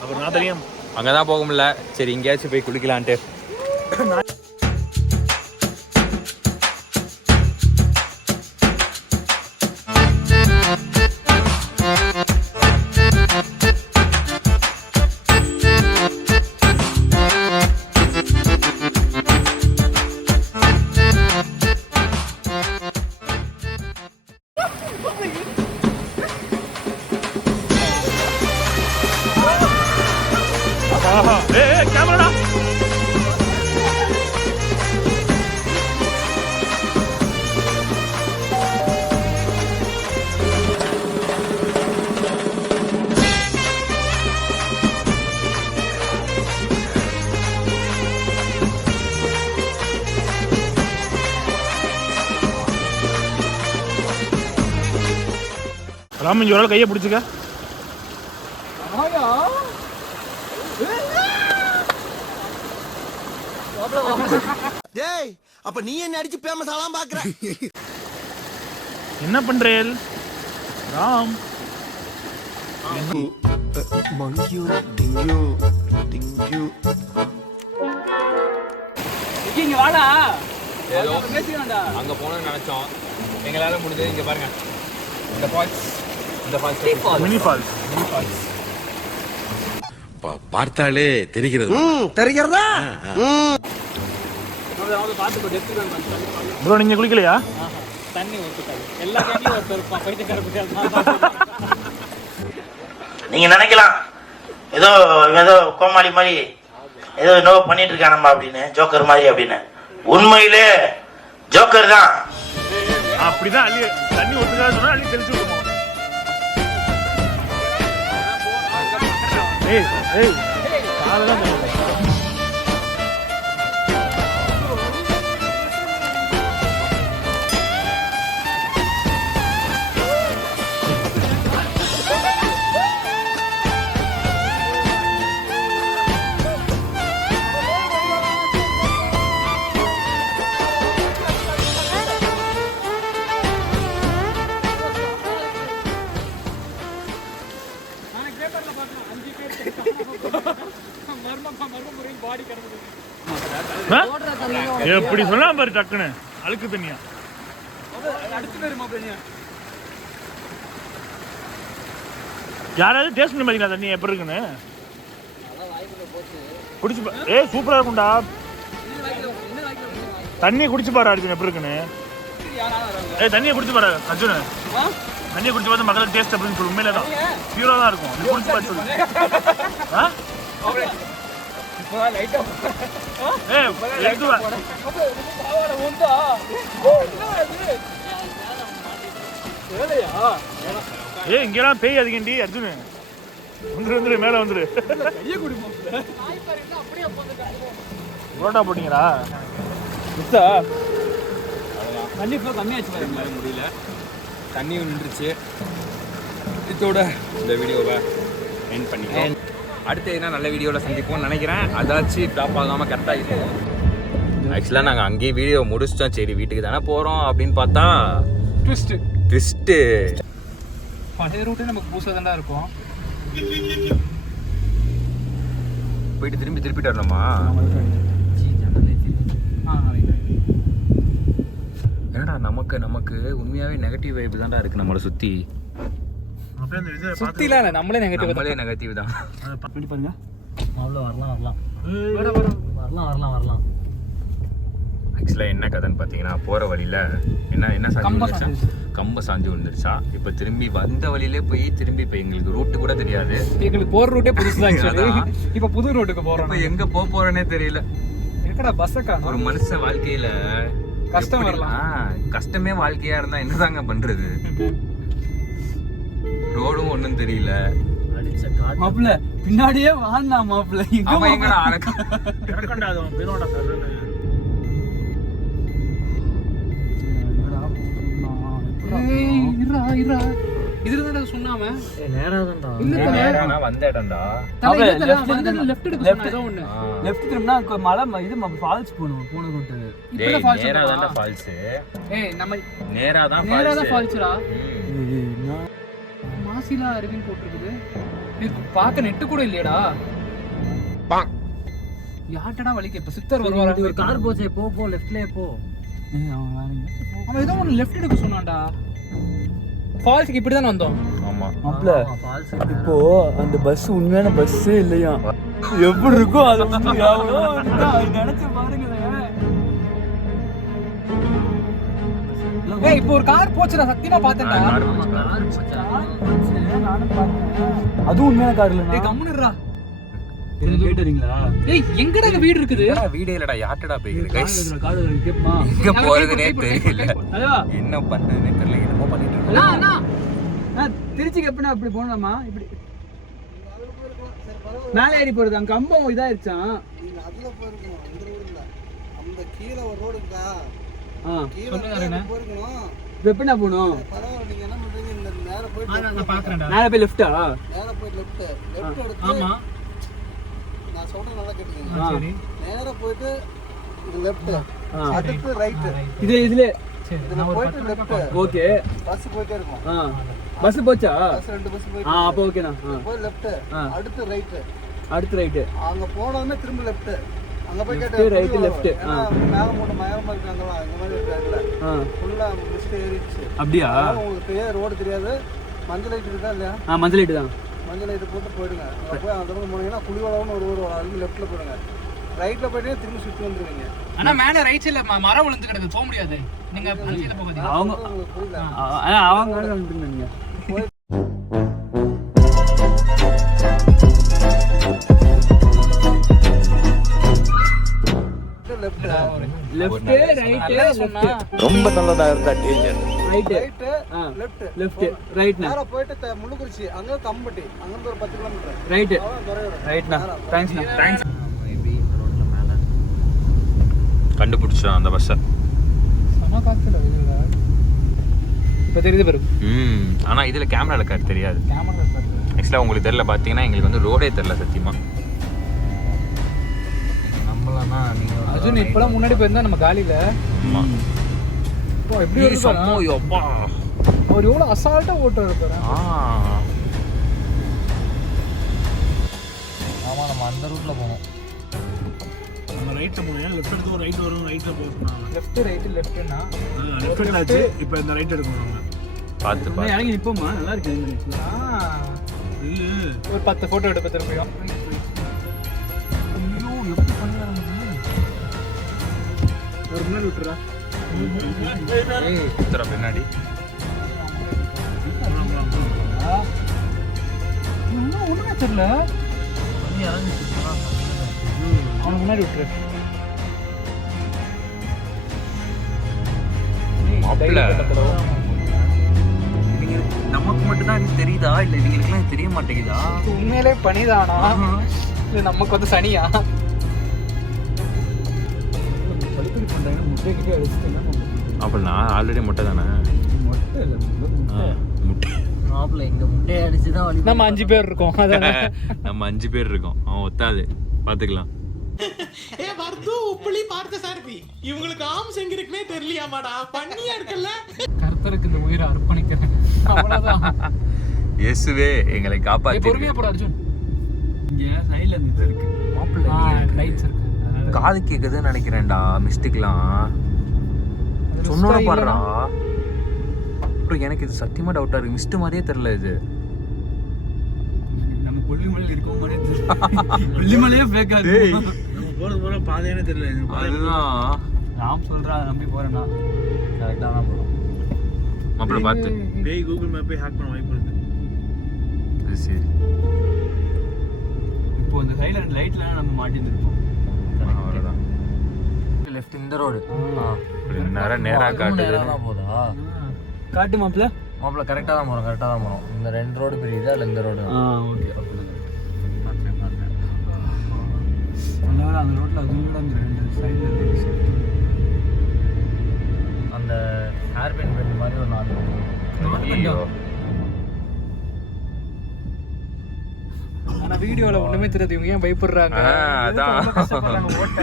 அப்புறம் நான் தெரியும் அங்கதான் போக முடியல. சரி எங்கேயாச்சும் போய் குளிக்கலான்ட்டு. கேமரா ராமன் ஒரு கையை பிடிச்சிக்க. டேய் அப்ப நீ என்ன அடிச்சு ஃபேமஸ் ஆலாம் பாக்குற? என்ன பண்றேல் ராம்? மங்கியூ டிங்கியூ டிங்கியூ இங்க வாடா. ஏதோ பேசிக்கலாம்டா. அங்க போகணும்னு நினைச்சோம். எங்களால முடிஞ்சது. இங்க பாருங்க இந்த ஃபால்ஸ், மினி ஃபால்ஸ். பார்த்தாலே தெரிகிறது. தெரிகிறதா? ப்ரோ நீங்க குளிக்கலையா? தண்ணி ஊத்திட்டாங்க. எல்லா கேட்லயும் ஒருத்தர் இருப்பான். பைத்தியக்கார நீங்க நினைக்கலாம் ஏதோ கோமாளி மாதிரி ஏதோ என்னவோ பண்ணிட்டு இருக்கானம்மா அப்படின்னு, ஜோக்கர் மாதிரி அப்படின்னு. உண்மையிலே ஜோக்கர் தான். அப்படிதான் அள்ளி தண்ணி ஒத்துக்காத சொன்னா அள்ளி தெளிச்சு விடுவோம். ஏய் ஏய் காலதான் எப்படி சொன்னா பாரு டக்குன்னு அழுக்கு தண்ணியா யாராவது டேஸ்ட் பண்ணி பாத்தீங்களா தண்ணி எப்படி இருக்குன்னு? குடிச்சு சூப்பரா இருக்கும்டா. தண்ணியை குடிச்சு பாரு அர்ஜுன் எப்படி இருக்குன்னு. தண்ணியை குடிச்சு பாரு அர்ஜுன். தண்ணியை குடிச்சு பார்த்து மக்களுக்கு டேஸ்ட் அப்படின்னு சொல்லு. உண்மையில தான் பியூரா தான் இருக்கும். குடிச்சு பார்த்து சொல்லு. இங்கெல்லாம் பேய் அதிகண்டி அர்ஜுனு. வந்துரு மேல வந்துரு. புரோட்டா போட்டீங்களா? தண்ணி ஃபுல்லா கம்மியாச்சு பாருங்க. முடியல, தண்ணி நின்றுச்சு. இதோட இந்த வீடியோவை எண்ட் பண்ணிக்கலாம். அடுத்து என்ன நல்ல வீடியோவில் சந்திப்போம்னு நினைக்கிறேன். அதாச்சும் ட்ராப் ஆகாமல் கரெக்டாக இருக்கும். ஆக்சுவலாக நாங்கள் அங்கேயே வீடியோ முடிச்சிட்டோம். சரி வீட்டுக்கு தானே போகிறோம் அப்படின்னு பார்த்தா ட்விஸ்ட்டு பழைய ரூட்டே நமக்கு புதுசாக தானே இருக்கும். போயிட்டு திருப்பிட்டு வரணுமா? என்னடா நமக்கு உண்மையாகவே நெகட்டிவ் வைப் தான்டா இருக்குது நம்மளை சுற்றி. சுத்தில இல்ல, நம்மளே நெகட்டிவ் தான். பண்ணி பாருங்க. அவ்வளோ வரலாம். ஆக்சுவலாக என்ன கதைன்னு பார்த்தீங்கன்னா, போகிற வழியில் என்ன சாஞ்சி கம்ப சாஞ்சி விழுந்துருச்சா. இப்போ திரும்பி வந்த வழியிலே போய் திரும்பி இப்போ எங்களுக்கு ரூட்டு கூட தெரியாது. எங்களுக்கு போகிற ரூட்டே புதுசுதான். இப்போ புது ரூட்டுக்கு போகிறோம். இப்போ எங்கே போகிறேன்னே தெரியல. எங்கடா பஸ்ஸக்கா? ஒரு மனுஷ வாழ்க்கையில் கஷ்டம் வரலாம். கஷ்டமே வாழ்க்கையாக இருந்தால் என்னதாங்க பண்ணுறது? ரோடும் ஒன்றும் தெரியல. மாப்பிள்ள பின்னாடியே வாண்ணா மாப்பிள்ள. அவன் எங்கடா இதுல சொன்னாம வந்த இடம்டா. லெஃப்ட் திரும்பினா மலை இது ஃபால்ஸ் போகணும். போன ரூட்டு நேரா தான் ஃபால்ஸ். நம்ம நேரா தான் ஃபால்ஸ்ரா. மாசிலா அருவின்னு போட்டுருக்குது. பார்க்க நெட்டு கூட இல்லையடா. யார்ட்டடா வலிக்கு இப்ப சித்தர் வருவாரா? ஒரு கார் போச்சே, போ லெஃப்ட்லயே போ. அவன் ஏதோ ஒன்று லெஃப்ட் எடுக்க சொன்னான்டா. ஃபால்ஸ்க்கு இப்படி தானே வந்தோம். ஆமா இப்போ அந்த பஸ் உண்மையான பஸ்ஸே இல்லையா? எப்படி இருக்கும் அது நினைச்சு பாருங்களேன். ஏய் இப்போ ஒரு கார் போச்சுடா, சத்தியமா பார்த்தேன்டா. அதுவும் உண்மையான கார் இல்ல. டேய் கம்முனுடா. கேட்டுறீங்களா? ஏய் எங்கடா இந்த வீடு இருக்குது? வீடே இல்லடா, யார்ட்டடா போயிருக்கு கைஸ்? காது கேப்பமா. எங்க போறதுனே தெரியல, ஹலோ என்ன பண்றதுனே தெரியல, என்னமோ பண்ணிட்டு இருக்கோம். அண்ணா திருச்சிக்கு எப்படின்னா அப்படி போனோமா? இப்படி மேலே ஏறி போறது. அங்க கம்பம் இதாயிருச்சான். நீங்க அதுல போயிருக்கணும், இந்த ரோடுல அந்த கீழே ஒரு ரோடு இருக்கா, கீழே போயிருக்கணும். இப்போ எப்படின்னா போகணும்? பரவாயில்ல, நீங்க என்ன பண்றீங்க, இந்த நேரா போயிட்டு நான் பாக்குறேன்டா. மேலே போய் லெஃப்டா? நேரா போயிட்டு லெஃப்ட் எடுத்து. ஆமா நான் சொல்றேன் நல்லா கேட்டுக்கங்க. சரி நேரா போயிட்டு இது லெஃப்ட், அடுத்து ரைட். இதுல சரி இதுல போயிட்டு லெஃப்ட். ஓகே. பஸ் போயிட்டே இருக்கும். பஸ் போச்சா? பஸ் 2 பஸ் போயிட்டு அப்போ ஓகேண்ணா. போய் லெஃப்ட், அடுத்து ரைட். அடுத்து ரைட்டு. அங்க போனோமே திரும்ப லெஃப்ட். அங்க போய் Left, கேட்டு right, left. மேல மூணு மயமா இருக்காங்களா, இந்த மாதிரி இருக்காங்கல்ல, ஃபுல்லா மிஸ்ட் ஏறிடுச்சு. அப்படியா? உங்களுக்கு தெரியாது, ரோடு தெரியாது. மஞ்சள் லைட் இருக்கா இல்லையா? மஞ்சள் லைட்டு தான். மஞ்சள் லைட்டு போட்டு போயிடுங்க. அங்கே போய் அந்த பக்கம் போனீங்கன்னா குழிவளவுன்னு ஒரு ஊர் வரும், அதுக்கு லெஃப்ட்டில் போயிடுங்க. ரைட்டில் போயிட்டு திரும்பி சுற்றி வந்துடுவீங்க. ஆனா மேல ரைட் சைடுல மரம் விழுந்து கிடக்கு, போக முடியாது. நீங்க அந்த சைடுல போகாதீங்க. அவங்க உங்களுக்கு புரியல. அவங்க நீங்க லெஃப்ட் லெஃப்ட் ரைட் ரொம்ப நல்லதா இருந்தா teacher. Right right left left right நேரா போயிட்டு முள்ளுக்குறிச்சி, அங்கே கம்பட்டி, அங்கேருந்து ஒரு 10 கிலோமீட்டர். ரைட் அதான் துறையோட. ரைட்ண்ணா. தேங்க்ஸ்ண்ணா. தேங்க்ஸ். கண்டுபிடிச்சோம் அந்த பஸ்ஸை. சம காத்துல விழுதா? இப்போ தெரியுது பாரு. ஆனா இதுல கேமரால கார் தெரியாது. கேமரா பாரு. ஆக்சுவலா உங்களுக்கு தெரியல, பாத்தீங்கன்னா எங்களுக்கு வந்து ரோடே தெரியல சத்தியமா. நம்மளானா நீங்க அர்ஜுன் இப்பலாம் முன்னாடி போயிருந்தா நம்ம காலில. ஆமா இப்போ எப்படி வருது பாரு. அப்பா அவர் எவ்வளவு அசால்ட்டா ஓட்டுறாரு பாரு. ஆமா நம்ம அந்த ரூட்ல போனோம். நம்ம ரைட்ல போனோம், லெஃப்ட் எடுத்து ஒரு ரைட் வரும், ரைட்ல போறோம். லெஃப்ட் ரைட் லெஃப்ட்னா லெஃப்ட் எடுத்தாச்சு, இப்போ இந்த ரைட் எடுக்கணும் நம்ம. பார்த்து நான் பார்த்து இறங்கி நிப்போமா? நல்லா இருக்கு இந்த நிமிஷம். இல்ல ஒரு 10 போட்டோ எடுப்ப திரும்பியும். ஐயோ எப்படி பண்ணாங்க? ஒரு முன்னாடி விட்டுறா. ஏய் குத்துற பின்னாடி. இன்னும் ஒண்ணுமே தெரியல. அவன் முன்னாடி விட்டுரு. மாப்பிள்ள இவங்க நமக்கு மட்டும் தான் இது தெரியுதா இல்ல இவங்களுக்குலாம் தெரிய மாட்டேங்குதா? உண்மையிலே பனிதானா இல்ல நமக்கு வந்து சனியா? பழுப்படி பண்றாங்க. முட்டை கிட்டே அடிச்சுட்டு என்ன பண்ணுறது? அப்படின்னா ஆல்ரெடி முட்டை தானே. முட்டை இல்லை, முட்டை மாப்பிள்ள இங்க முட்டையை அடிச்சுதான் வழி. நம்ம 5 பேர் இருக்கோம். அதான் நம்ம 5 பேர் இருக்கோம். அவன் ஒத்தாது, பாத்துக்கலாம். ஏ வர்து உப்புளி பார்த்த சாரதி இவங்களுக்கு ஆம்ஸ் எங்க இருக்குனே தெரியலையாமாடா, பண்ணியா இருக்குல்ல. கர்த்தருக்கு இந்த உயிரை அர்ப்பணிக்கிறேன். அவ்வளவுதான். இயேசுவே எங்களை காப்பாத்தி. பொறுமையா போற அர்ஜுன். இங்க சைடுல இந்த இது இருக்கு. மாப்பிள்ள லைட்ஸ் இருக்கு. காது கேக்குதுன்னு நினைக்கிறேன்டா மிஸ்டேக்லாம். சொன்னோட பாடுறா. அப்புறம் எனக்கு இது சத்தியமா டவுட்டா இருக்கு, மிஸ்ட் மாதிரியே தெரியல இது. நம்ம கொல்லிமலையில் இருக்கோம் மாதிரியே தெரியல. கொல்லிமலையே ஃபேக்கா இருக்கு. நம்ம போற பாதையானே தெரியல. அதுதான் நான் சொல்றேன், அதை நம்பி போறேன்னா கரெக்டா தான் போறோம். மாப்பிள்ள பார்த்து. பேய் கூகுள் மேப்பே ஹேக் பண்ண வாய்ப்பு இருக்கு. அது சரி. இப்போ இந்த சைடுல லைட்ல நம்ம மாட்டிட்டு இருப்போம். அவ்வளவுதான். லெஃப்ட் இந்த ரோடு. நேரா காட்டுது. நேரா தான் போதா? காட்டு மாப்பிள்ள. மாப்பிள்ள கரெக்டா தான் போறோம், கரெக்டா தான் போறோம். இந்த 2 ரோடு பிரியுதா இல்ல இந்த ரோடு? ஓகே. அதனால அந்த ரோட்ல அதுவும் அந்த 2 சைடுல அந்த ஹேர்பின் பெல்ட் மாதிரி ஒரு 4 ஐயோ. ஆனா வீடியோல ஒண்ணுமே தெரியாது. இவங்க ஏன் பயப்படுறாங்க? அதான் ஓட்ட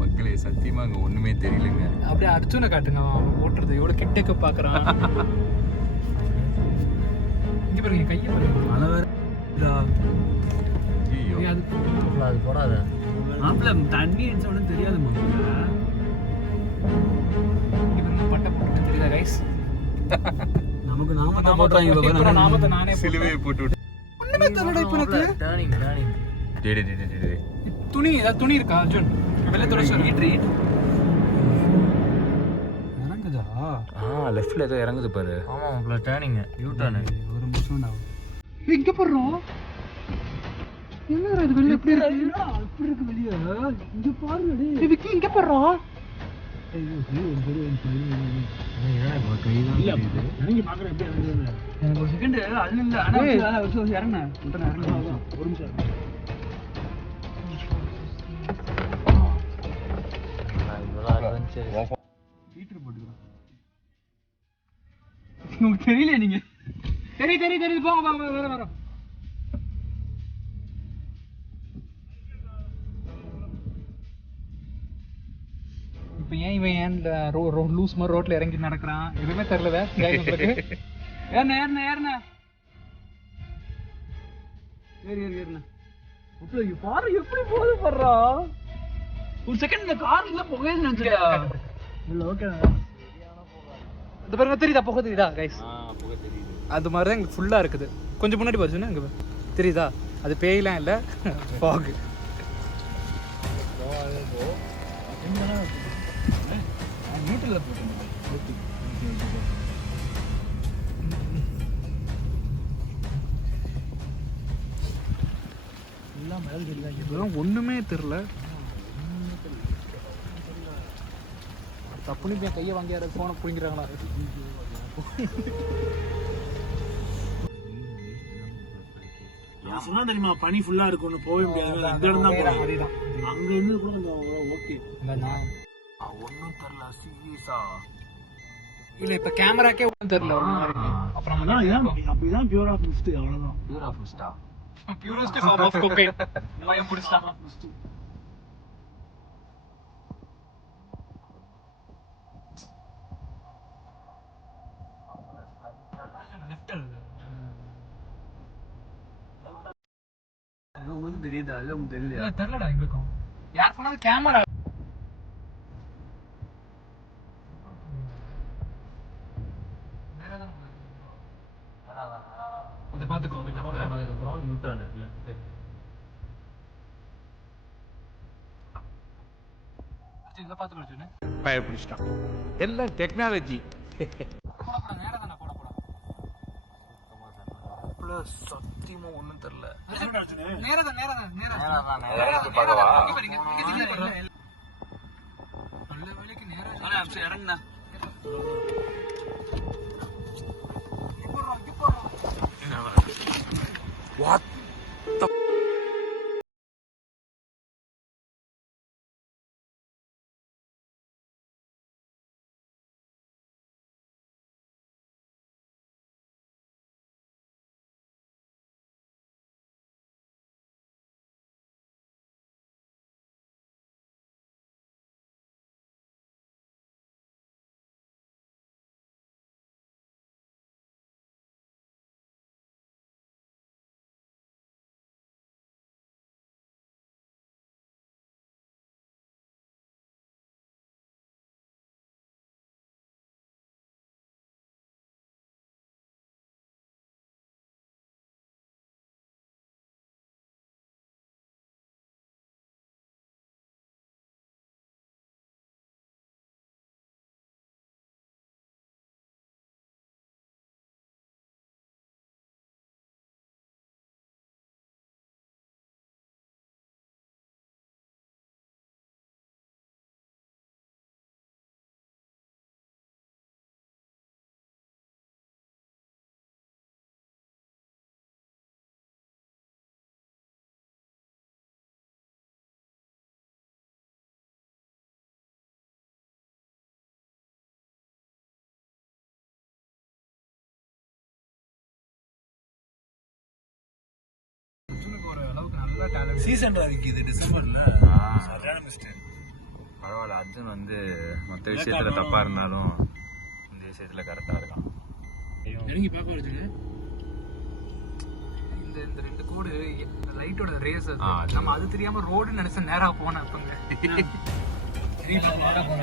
மக்களே, சத்தியமா அங்க ஒண்ணுமே தெரியலங்க. அப்படியே அர்ஜுனை காட்டுங்க. அவன் ஓட்டுறது எவ்வளவு கிட்டக்க பாக்குறான். இங்க பாருங்க, கையை பாருங்க. மழை வேற. அது போடாத மாப்பிள்ள தண்ணி அடிச்ச உடனே தெரியாது மாப்பிள்ள. பட்டை போட்டு தெரியுதா கைஸ்? நமக்கு நாமத்தை போட்டாங்க. நாமத்தை நானே சிலுவையை போட்டு விட்டு ஒண்ணுமே தெரியல இப்போ எனக்கு. துணி ஏதாவது துணி இருக்கா அர்ஜுன்? வெள்ளை தொடச்சு இறங்குதா? லெஃப்ட்ல ஏதோ இறங்குது பாரு. ஆமா உங்களை டேர்னிங் யூ டர்ன். ஒரு நிமிஷம் நான் இங்க போடுறோம். என்னடா இது வெளிய எப்படி இருக்கு? அப்படி இருக்கு வெளியே. இங்க பாருங்க டேய். இதுக்கு இங்க போடுறோம். ஐயோ இல்ல நீங்க பாக்குற எப்படி இறங்குது? எனக்கு ஒரு செகண்ட் அல்ல இல்ல ஆனா இறங்க ஒரு நிமிஷம். ஹீட்டர் போட்டுக்கிறோம். உங்களுக்கு தெரியல நீங்க. தெரியுது போங்க வர. இப்போ ஏன் இவன் ஏன் லூஸ் மாதிரி ரோட்ல இறங்கி நடக்கிறான் எதுவுமே தெரியல. ஏறின பாரு எப்படி போகுது பாடுறா. ஒரு செகண்ட் இந்த கார்ல புகையில நினைச்சா இல்ல. ஓகே இந்த பாருங்க தெரியுதா புகை தெரியுதா கைஸ்? அது மாதிரி தான் எங்களுக்கு ஃபுல்லாக இருக்குது. கொஞ்சம் முன்னாடி போச்சுன்னா இங்கே தெரியுதா? அது பேயெலாம் இல்லை, ஃபாக். நியூட்ரல்ல போட்டு எல்லாம் மேல தெரியல. இதெல்லாம் ஒன்றுமே தெரில. தப்புன்னு இப்போ கையை வாங்கி யாராவது ஃபோனை பிடிங்கிறாங்களா? சொன்னா தெரியுமா பனி ஃபுல்லா இருக்கும்னு போக முடியாது. இந்த இடம் தான் போறோம். அங்க இருந்து கூட ஓகே ஒன்னும் தெரியல சீரியஸா. இல்லை இப்போ கேமராக்கே ஒன்றும் தெரில. அப்புறம் அப்படிதான் பியூர் ஆஃப் மிஸ்ட். அவ்வளவுதான் பியூர் ஆஃப் மிஸ்டா. Purest form of cocaine. பயம் புடிச்சா தெரியுதா? தெரியல தெரியலடா எங்களுக்கும். யார் சொன்னது கேமரா? பயப்பிடிச்சிட்டான். எல்லாம் டெக்னாலஜி. சத்தியமா ஒண்ணும் தெரியல. இறங்குண்ணா. சீசன்ல விக்குது டிசம்பர்ல. சரியான மிஸ்டேக். பரவாயில்ல. அர்ஜுன் வந்து மற்ற விஷயத்துல தப்பா இருந்தாலும் இந்த விஷயத்துல கரெக்டா இருக்கான். இறங்கி பார்க்க வருதுங்க. இந்த இந்த 2 கோடு லைட்டோட ரேஸ் அது நம்ம அது தெரியாம ரோடுன்னு நினைச்ச நேரா போனேன் அப்பங்க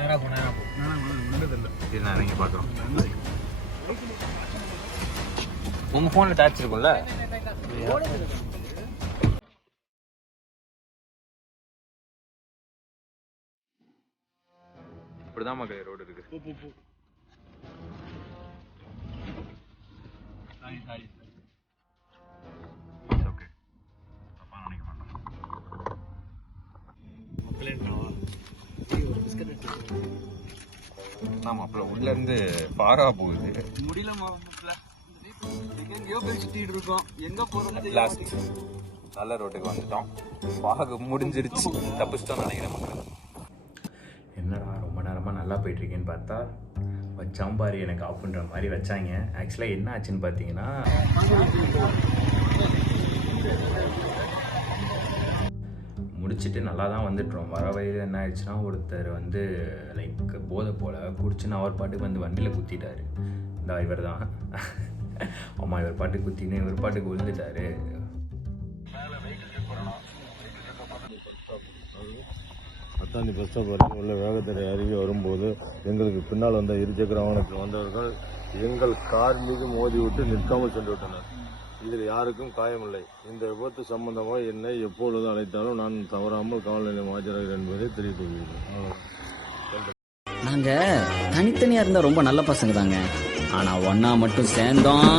நேரா போ இது நான் இங்கே பார்க்குறோம். உங்கள் ஃபோனில் டேச் இருக்கும்ல? இப்படிதான் மக்களே ரோடு இருக்கு. ஓகே, தப்பா நினைக்க மாட்டேன். ஆமா, அப்புறம் உள்ள இருந்து பாரா போகுது. முடியல எங்கேயோ போய் சுத்திட்டு இருக்கோம். எங்க போறோம்? லாஸ்ட் நல்ல ரோட்டுக்கு வந்துட்டோம். பாகு முடிஞ்சிருச்சு. தப்பிச்சிட்டோம் நினைக்கிறேன் மக்கள். என்னடா ரொம்ப நேரமாக நல்லா போயிட்டுருக்கேன்னு பார்த்தா வச்சாம்பாரி எனக்கு ஆஃப் பண்ணுற மாதிரி வச்சாங்க. ஆக்சுவலாக என்ன ஆச்சுன்னு பார்த்தீங்கன்னா, முடிச்சுட்டு நல்லா தான் வந்துட்டோம். வர வழியில் என்ன ஆயிடுச்சுன்னா, ஒருத்தர் வந்து லைக் போதை போல் குடிச்சுன்னு அவர் பாட்டுக்கு வந்து வண்டியில் குத்திட்டாரு. இந்த இவர் தான். ஆமாம், இவர் பாட்டுக்கு குத்தின்னு இவர் பாட்டுக்கு விழுந்துட்டாரு. அத்தாண்டி பஸ் ஸ்டாப் வரைக்கும் உள்ள வேகத்தடை அருகே வரும்போது எங்களுக்கு பின்னால் வந்த இருசக்கர வாகனத்தில் வந்தவர்கள் எங்கள் கார் மீது மோதி விட்டு நிற்காமல் சென்று விட்டனர். இதில் யாருக்கும் காயமில்லை. இந்த விபத்து சம்பந்தமாக என்னை எப்பொழுது அழைத்தாலும் நான் தவறாமல் காவல் நிலையம் ஆஜராகிறேன் என்பதை தெரிவித்துள்ளேன். நாங்க தனித்தனியா இருந்தா ரொம்ப நல்ல பசங்க தாங்க, ஆனா ஒன்னா மட்டும் சேர்ந்தோம்